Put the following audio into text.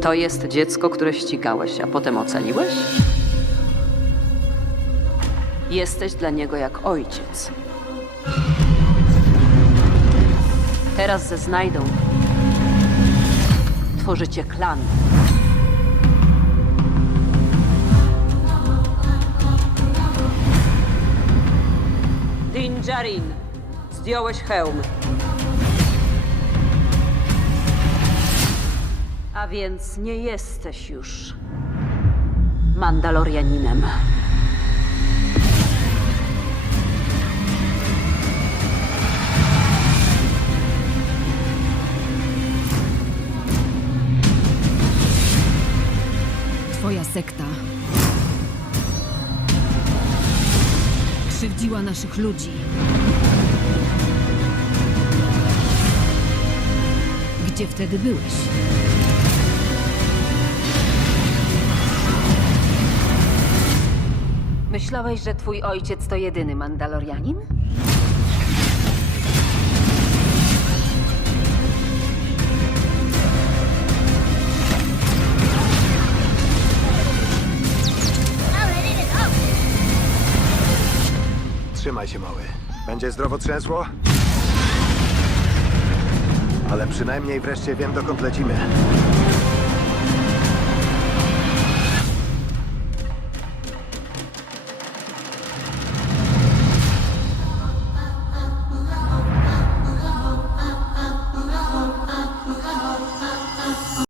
To jest dziecko, które ścigałeś, a potem ocaliłeś? Jesteś dla niego jak ojciec. Teraz ze znajdą. Tworzycie klan. Dinjarin, zdjąłeś hełm. A więc nie jesteś już Mandalorianinem. Twoja sekta krzywdziła naszych ludzi. Gdzie wtedy byłeś? Myślałeś, że twój ojciec to jedyny Mandalorianin? Trzymaj się, mały. Będzie zdrowo trzęsło? Ale przynajmniej wreszcie wiem, dokąd lecimy.